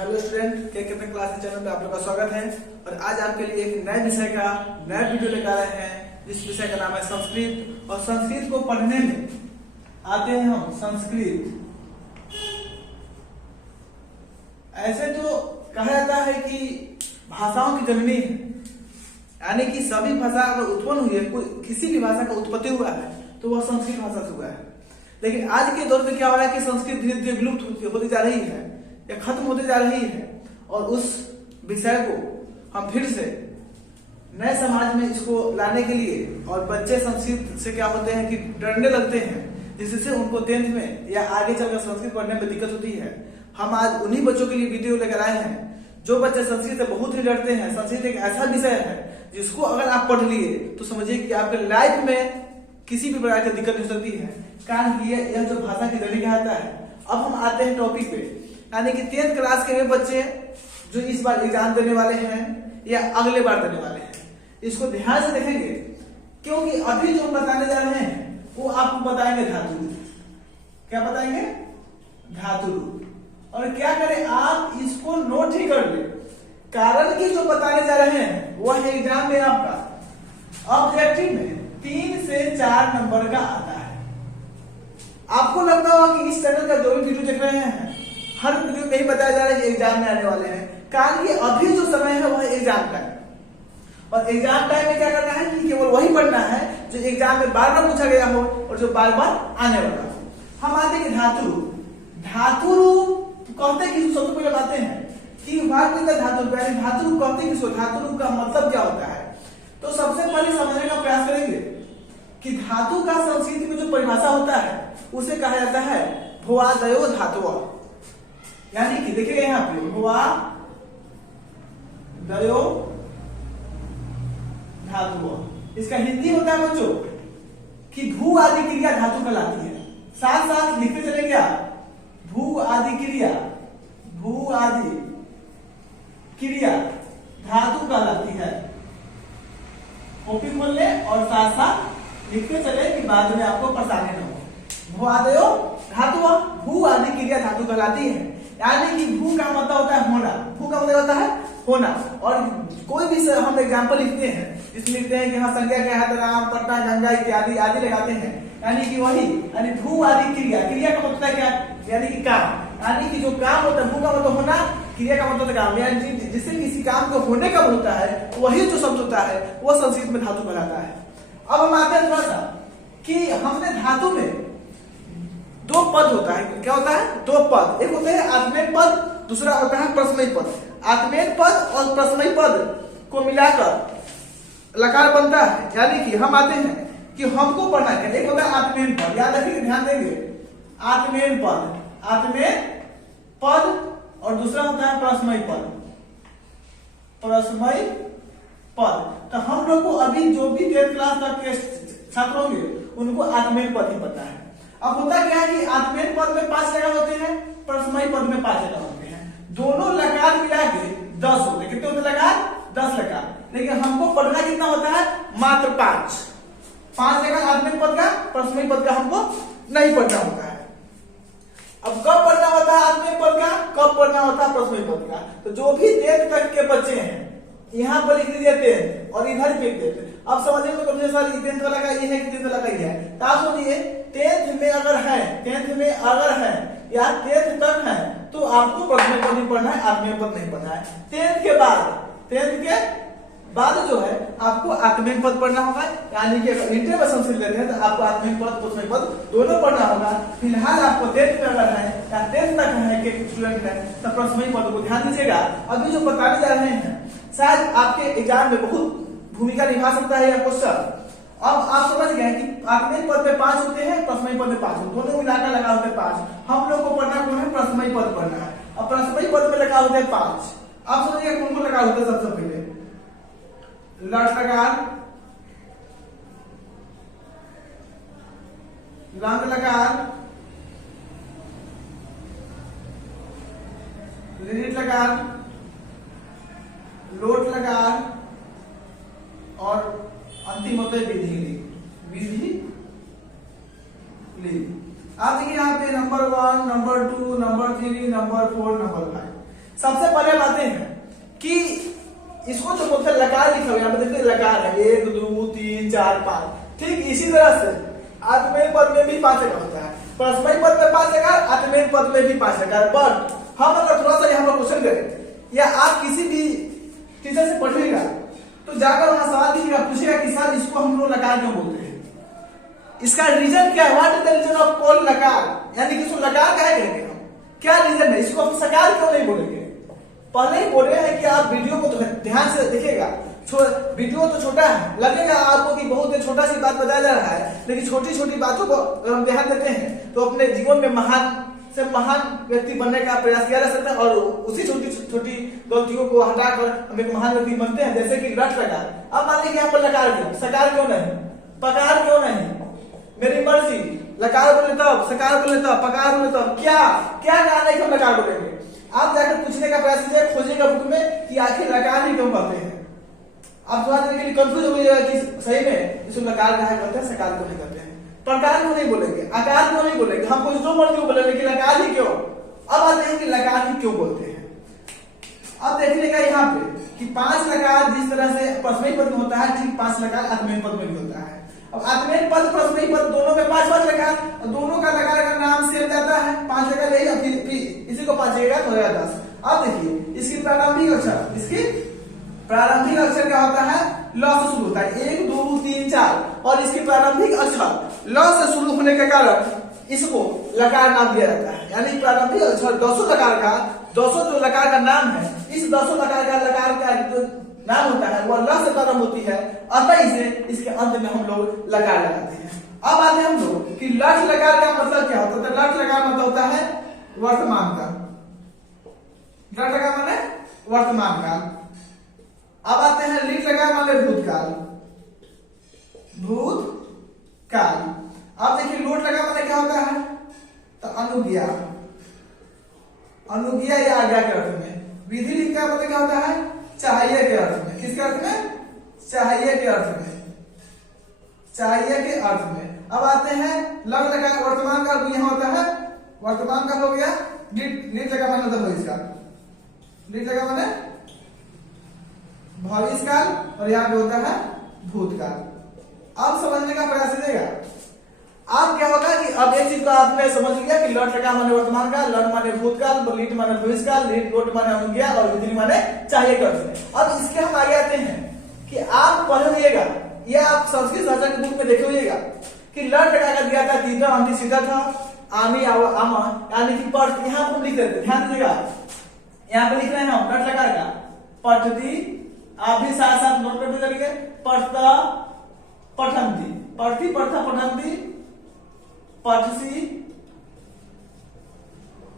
Hello student, के कितने class channel पे आप लोग का स्वागत है। और आज आपके लिए एक नए विषय का नया वीडियो लेकर आए हैं, जिस विषय का नाम है संस्कृत। और संस्कृत को पढ़ने में आते हैं हम संस्कृत। ऐसे तो कहा जाता है कि भाषाओं की जननी है, यानी कि सभी भाषा अगर उत्पन्न हुई है, कोई किसी भी भाषा का उत्पत्ति हुआ है तो वह संस्कृत भाषा से हुआ है। लेकिन आज के दौर में क्या हो रहा है कि संस्कृत धीरे धीरे विलुप्त होती जा रही है या खत्म होती जा रही है। और उस विषय को हम फिर से नए समाज में इसको लाने के लिए, और बच्चे संस्कृत से क्या होते हैं कि डरने लगते हैं, जिससे उनको 10th में या आगे चलकर संस्कृत पढ़ने में दिक्कत होती है। हम आज उन्हीं बच्चों के लिए वीडियो लेकर आए हैं जो बच्चे संस्कृत से बहुत ही डरते हैं। संस्कृत एक ऐसा विषय है जिसको अगर आप पढ़ लिए तो समझिए कि आपके लाइफ में किसी भी प्रकार की दिक्कत नहीं हो सकती है, कारण यह जो भाषा की जरिए कहता है। अब हम आते हैं टॉपिक पे, यानी कि 10th क्लास के वे बच्चे जो इस बार एग्जाम देने वाले हैं या अगले बार देने वाले हैं, इसको ध्यान से देखेंगे, क्योंकि अभी जो हम बताने जा रहे हैं वो आपको बताएंगे धातु। क्या बताएंगे? धातु। और क्या करें, आप इसको नोट ही कर ले, कारण कि जो बताने जा रहे हैं वह एग्जाम में आपका ऑब्जेक्टिव में 3 से 4 नंबर का आता है। आपको लगता होगा कि इस चैनल का जो भी वीडियो देख रहे हैं हर वीडियो में ही बताया जा रहा है कि एग्जाम में आने वाले हैं, कारण कि अभी जो समय है वह एग्जाम का है। और एग्जाम टाइम में क्या करना है कि केवल वही पढ़ना है जो एग्जाम में बार बार पूछा गया हो और जो बार बार आने वाला हो। हम आते हैं धातु। धातु कहते किसको? सबसे पहले बातें हैं कि धातु धातु कहते किसको? धातु का मतलब क्या होता है? तो सबसे पहले समझने का प्रयास करेंगे कि धातु का संस्कृत में जो परिभाषा होता है उसे कहा जाता है भुवादयो धातु। यानी कि देखिए यहाँ पे भुवादयो धातु, इसका हिंदी होता है बच्चों कि भू आदि क्रिया धातु कहलाती है। साथ साथ लिखते चले गया भू आदि क्रिया, भू आदि क्रिया धातु कहलाती है। कॉपी खोल ले और साथ साथ लिखते चले कि बाद में आपको परेशानी न हो। भुवादयो धातु, भू आदि क्रिया धातु कहलाती है। यानी कि भू का मतलब होता है होना, भू का मतलब होता है होना। और कोई भी हम एग्जाम्पल लिखते हैं जिसमें लिखते हैं कि हाँ संज्ञा के हाथ राम, पटना, गंगा इत्यादि आदि लगाते हैं, यानी कि वही, यानी भू आदि क्रिया। क्रिया का मतलब क्या? यानी कि काम, यानी कि जो काम होता है, भू का मतलब होना, क्रिया का मतलब काम, यानी जिससे किसी काम को होने का होता है वही जो शब्द होता है वह संस्कृत में धातु कहलाता है। अब हम आते हैं थोड़ा सा कि हमने धातु में 2 पद होता है। क्या होता है? 2 पद। एक होता है आत्मेय पद, दूसरा होता है प्रश्नय पद। आत्मेय पद और प्रश्नय पद को मिलाकर लकार बनता है। यानी कि हम आते हैं कि हमको पढ़ना है, एक होता है आत्मेय पद, याद रखिए, ध्यान देंगे, आत्मेय पद, आत्मेय पद, और दूसरा होता है प्रश्नय पद, प्रश्नय पद। तो हम लोग को अभी जो भी 10th क्लास तक के छात्र होंगे उनको आत्मेय पद ही पता है। अब होता क्या है कि आत्मेय पद में 5 लकार होते हैं, प्रश्नय पद में 5 लकार होते हैं। दोनों लकार मिला के 10 होते हैं। कितने होते लकार? 10 लकार। लेकिन हमको पढ़ना कितना होता है? मात्र 5 लकार आत्मेय पद का, प्रश्नय पद का हमको नहीं पढ़ना होता है। अब कब पढ़ना होता है आत्मेय पद का, कब पढ़ना होता है प्रश्नय पद का? तो जो भी 10th तक के बच्चे हैं यहाँ पर लिख लीजिए 10 और इधर भी 10। अब समझिए तो कम से सर 10th वाला का ये है कि 10th वाला का ये है। तो आप सोचिए 10th में अगर है, 10th में अगर है या 10th तक है तो आपको प्रश्नय पद नहीं पढ़ना है, आत्मेय पद नहीं पढ़ना है। 10th के बाद जो है आपको आत्मेय पद पढ़ना होगा। यानी कि अगर इंटर में संस्कृत लेते हैं तो आपको आत्मेय पद, प्रश्नय पद दोनों पढ़ना होगा। फिलहाल आपको 10th में अगर है या 10th तक है कि स्टूडेंट है तो प्रश्नय पद को ध्यान दीजिएगा। अभी जो बताने जा रहे हैं शायद आपके एग्जाम में बहुत भूमिका निभा सकता है यह क्वेश्चन। अब आप समझ गए कि आत्मेय पद में 5 होते हैं, प्रश्नय पद में 5 होते हैं, दोनों मिलाकर लगा होते हैं 5। हम लोग को पढ़ना कौन है? प्रश्नय पद पढ़ना है। अब प्रश्नय पद में लगा होते हैं 5। आप समझिए कौन को लगा होता है? सबसे पहले लट लकार, लंग लकार, लिट लकार, लोट लकार और अंतिम होता है विधि लिंग। विधि लिंग। आप देखिए यहाँ पे number 1, number 2, number 3, number 4, number 5 सबसे पहले बातें हैं कि इसको जो बोलते हैं लकार लिखा हुआ, यहाँ पे देखिए लकार है 1 2 3 4 5। ठीक इसी तरह से आत्मनेय पद में भी 5 लकार होता है, परस्मयी पद में 5 लकार, आत्मनेय पद में भी 5 लकार। बट हम अगर थोड़ा सा यहाँ पर क्वेश्चन करें या आप किसी भी टीचर से पढ़िएगा तो जाकर वहां सवाल कीजिएगा, पूछेगा कि सर इसको हम लोग लकार क्यों बोलते हैं, इसका रीजन क्या है, what is the reason of call लकार, यानी कि इसको लकार काहे कहेंगे हम, क्या रीजन है, इसको हम सकार क्यों नहीं बोलेंगे। पहले ही बोल रहे हैं कि आप वीडियो को तो ध्यान से देखिएगा, वीडियो तो छोटा है, लगेगा आपको कि बहुत छोटा सी बात बताया जा रहा है, लेकिन छोटी छोटी बातों को अगर हम ध्यान देते हैं तो अपने जीवन में महान से महान व्यक्ति बनने का प्रयास किया जा सकता है और उसी छोटी छोटी गलतियों को हटाकर हम एक महान व्यक्ति बनते हैं। जैसे कि लट लकार, अब मान लीजिए यहाँ पर लकार क्यों, सकार क्यों नहीं, पकार क्यों नहीं, मेरी मर्जी, लकार बोले तब, सकार बोले तब, पकार बोले तब, क्या क्या कारण है कि हम लकार बोलेंगे। आप जाकर पूछने का प्रयास कीजिए, खोजिएगा बुक में कि आखिर लकार ही क्यों कहते हैं। आप थोड़ा देर के लिए कंफ्यूज हो जाएगा कि सही में इसको लकार कहा कहते हैं, सकार क्यों नहीं कहते हैं, प्रकार क्यों नहीं बोलेंगे, आकार क्यों नहीं बोलेंगे, हम कुछ जो मर्जी बोले लेकिन लकार ही क्यों। अब आते हैं कि लकार ही क्यों बोलते हैं। अब देखिएगा यहाँ पे कि 5 लकार जिस तरह से परस्मयी पद में होता है, ठीक 5 लकार आत्मनेय पद में भी होता है। अब आत्मनेय पद परस्मयी पद दोनों में 5 लकार, दोनों का लकार का नाम सेम जाता है, 5 लकार यही, इसी को 5 जगह तो 10। अब देखिए इसकी प्रारंभिक अक्षर, इसकी प्रारंभिक अक्षर क्या होता है, ल से शुरू होता है, 1 2 3 4, और इसकी प्रारंभिक अक्षर ल से शुरू होने के कारण इसको लकार नाम दिया जाता है। यानी प्रारंभिक अक्षर 200 लकार का, 200 जो लकार का नाम है, इस 200 लकार का जो नाम होता है वह ल से प्रारंभ होती है, अतः इसे इसके अंत में हम लोग लकार लगाते हैं। अब आते हैं हम लोग कि लट लकार का मतलब क्या होता है। लट लकार मतलब होता है वर्तमान काल, लट लकार माने वर्तमान काल। अब आते हैं लिट लकार माने भूतकाल, भूतकाल। अब देखिए लोट लगा माने क्या होता है, तो अनुज्ञा, अनुज्ञा या आज्ञा के अर्थ में। विधि लिंग का मतलब क्या होता है, चाहिए के अर्थ में। किसके अर्थ में, चाहिए के अर्थ में, चाहिए के अर्थ में। अब आते हैं लग लगा वर्तमान काल, यहां होता है वर्तमान काल हो गया। लिट लगा माने भविष्य काल, लिट लगा माने भविष्य काल, और यहाँ पे होता है भूतकाल। अब समझने का प्रयास कीजिएगा। अब क्या होगा कि अब एक चीज को आपने समझ लिया कि लट लगा माने वर्तमान काल, लट माने भूतकाल, लिट माने भविष्य काल, लोट माने अनुज्ञा, और विधि माने चाहिए के अर्थ में। अब इसके हम आगे आते हैं कि आप पढ़िएगा या आप संस्कृत भाषा की बुक में देखे होइएगा कि लट लगा कर दिया था तीता आंधी सीधा था, आमी आमा, यानी कि पठ, यहाँ पर लिख देते, ध्यान दीजिएगा, यहाँ पे लिख रहे हैं हम लट लगा का पठती, आप भी साथ साथ नोट करते चलिए, पढ़ता पठंती, पढ़ती पढ़ता पठंती, पठसी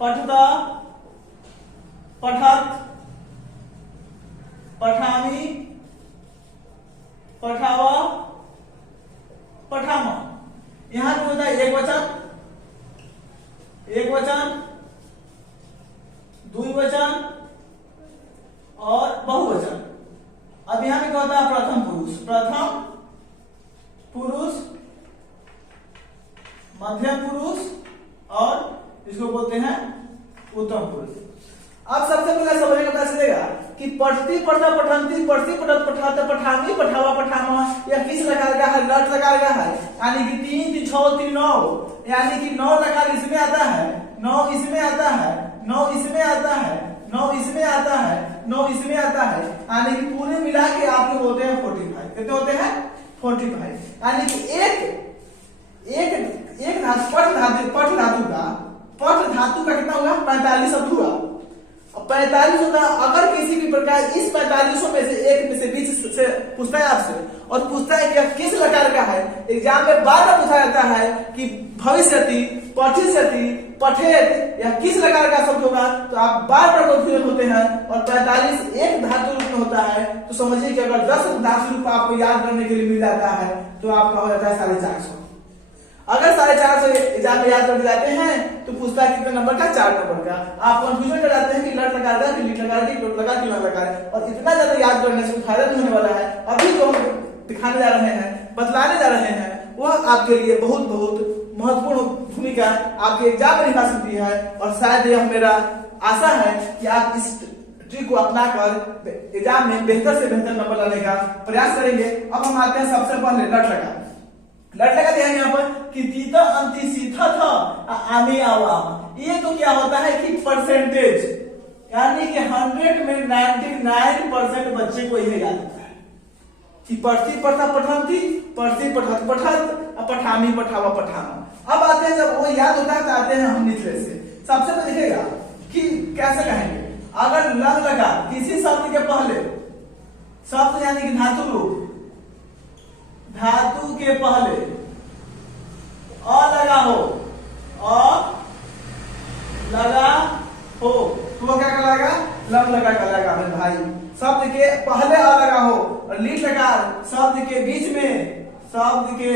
पठता पठत, पठामी पठावा पठामा। यहां पे होता है एक वचन, एक वचन, द्विवचन और बहुवचन। अब यहां पे क्या होता है, प्रथम पुरुष, प्रथम पुरुष, मध्यम पुरुष, और इसको बोलते हैं उत्तम पुरुष। अब सबसे पहले समझने का प्रयास करेगा कि पढ़ती पढ़ता पठंती, पढ़ती पढ़त पठाता पठामी पठावा पठामा, यह किस लकार का है, लट लकार का है। यानी कि 3 3 6 3 9, यानी कि 9 लकार इसमें आता है, 9 इसमें आता है, 9 इसमें आता है, 9 इसमें आता है, 9 इसमें आता है, यानी कि पूरे मिला के आपके होते हैं 45। कितने होते हैं, 45। यानी कि एक धातु, पठ धातु का कितना हुआ, 45 शब्द हुआ। 45 होता है। अगर किसी भी प्रकार इस 45 में से एक में से बीच से पूछता है आपसे, और पूछता है कि किस लकार का है, एग्जाम में बार बार पूछा जाता है कि भविष्यति, पठिष्यति, पठेत, या किस लकार का शब्द होगा, तो आप बार बार कंफ्यूजन होते हैं। और 45 एक धातु रूप में होता है, तो समझिए कि अगर 10 धातु रूप आपको याद करने के लिए मिल जाता है तो आपका हो जाता है 450। अगर 450 एग्जाम में याद कर जाते हैं तो पूछता है कितने नंबर का, 4 नंबर का। आप कंफ्यूजन कर जाते हैं कि लट लगा कि लिट लगा कि लोट लगा कि लट लगा, और इतना ज्यादा याद करने से फायदा नहीं होने वाला है। अभी जो हम दिखाने जा रहे हैं, बतलाने जा रहे हैं, वह आपके लिए बहुत बहुत महत्वपूर्ण भूमिका आपके एग्जाम में निभा सकती है। और शायद यह मेरा आशा है कि आप इस ट्रिक को अपनाकर एग्जाम में बेहतर से बेहतर नंबर लाने का प्रयास करेंगे। अब हम आते हैं सबसे पहले लट लगा। लट लगा दिया यहाँ पर कि तीता अंति सीधा था आने आवा। ये तो क्या होता है कि परसेंटेज, यानी कि 100 में 99% बच्चे को यह याद होता है कि पढ़ती पढ़ता पठान थी, पढ़ती पढ़त पठत, पठामी पठावा पठाना। अब आते हैं जब वो याद होता है तो आते हैं हम निचले से। सबसे पहले देखिएगा कि कैसे कहेंगे। अगर लग लगा किसी शब्द के पहले, शब्द यानी कि धातु रूप, धातु के पहले अ लगा हो, अ लगा हो तो वो क्या कहलाएगा? लग लगा कहलाएगा मेरे भाई। शब्द के पहले अ लगा हो और लीट लगा शब्द के बीच में, शब्द के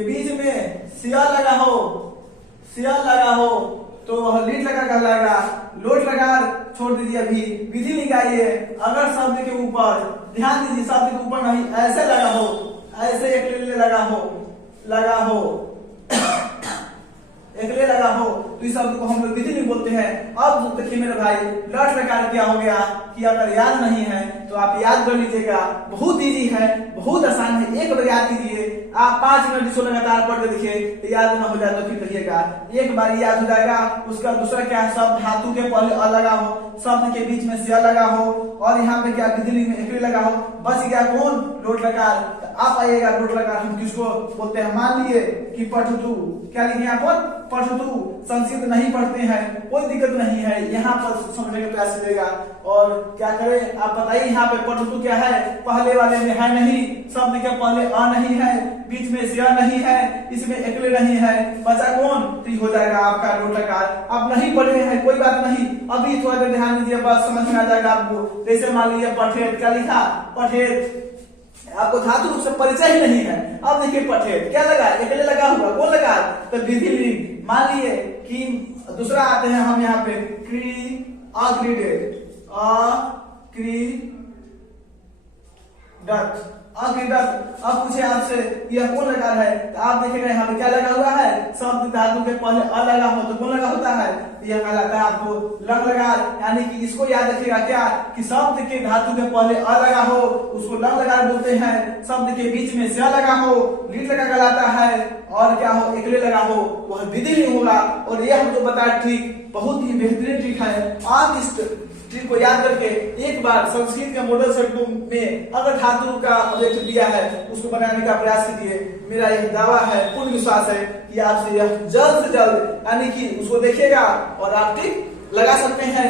बीच में सिया लगा हो, सिया लगा हो तो वह लीट लगा कहलाएगा। लोट लगा छोड़ दीजिए, अभी विधि निकालिए। अगर शब्द के ऊपर, ध्यान दीजिए, शब्द के ऊपर नहीं ऐसे लगा हो, ऐसे एकले लगा हो, लगा हो एकले लगा हो तो इस शब्द को हम लोग विधि नहीं बोलते हैं। अब देखिए मेरे भाई, लट लकार क्या हो गया कि अगर याद नहीं है तो आप याद कर लीजिएगा। बहुत इजी है, बहुत आसान है, एक बार याद कीजिए। आप 5 मिनट इसको लगातार पढ़ के देखिए, याद ना हो जाए तो फिर कहिएगा। एक बार याद हो जाएगा। उसका दूसरा क्या है? शब्द धातु के पहले अ लगा हो, शब्द के बीच में सिया लगा हो और यहाँ पे क्या विधि में एकले लगा हो। बच गया कौन? लोट लकार। आप आइएगा लोट लकार हम किसको बोलते हैं? मान लिए कि पठतु, क्या लिखे यहाँ पर? पठतु। संस्कृत नहीं पढ़ते हैं, कोई दिक्कत नहीं है, यहाँ पर समझने का प्रयास करेगा। और क्या करें आप बताइए, यहाँ पे पठतु क्या है? पहले वाले में है नहीं, शब्द के पहले अ नहीं है, बीच में सिया नहीं है, इसमें एकले नहीं है, बचा कौन? तो हो जाएगा आपका लोट लकार। आप नहीं पढ़े हैं कोई बात नहीं, अभी थोड़ा देर ध्यान दीजिए, बस समझ में आ जाएगा आपको। जैसे मान लीजिए पठेत, क्या लिखा? पठेत। आपको धातु रूप से परिचय ही नहीं है। अब देखिए पठेत क्या लगा? एकले लगा हुआ, कौन लगा? तो विधि लिंग। मान लिए कि दूसरा आते हैं हम यहाँ पे अक्रीडेट, अक्रीडत। अब पूछे आपसे यह कौन लगा है? तो आप देखेगा यहाँ पे क्या लगा हुआ है? शब्द धातु के पहले अ लगा हो तो कौन लगा होता है? यह कहलाता है आपको लग लगा। यानी कि इसको याद रखिएगा क्या कि शब्द के धातु के पहले अ लगा हो उसको लग लगा बोलते हैं। शब्द के बीच में सिया लगा हो लीट लगा कहलाता है। और क्या हो? एकले लगा हो वह विधि नहीं होगा। और यह हमको बताया ट्रिक बहुत ही बेहतरीन ट्रिक है। आप इस ट्रिक को याद करके एक बार संस्कृत के मॉडल शब्दों में अगर धातु का ऑब्जेक्ट दिया है उसको बनाने का प्रयास कीजिए। मेरा यह दावा है, पूर्ण विश्वास है कि आपसे यह जल्द से जल्द यानी कि उसको देखिएगा और आप ट्रिक लगा सकते हैं।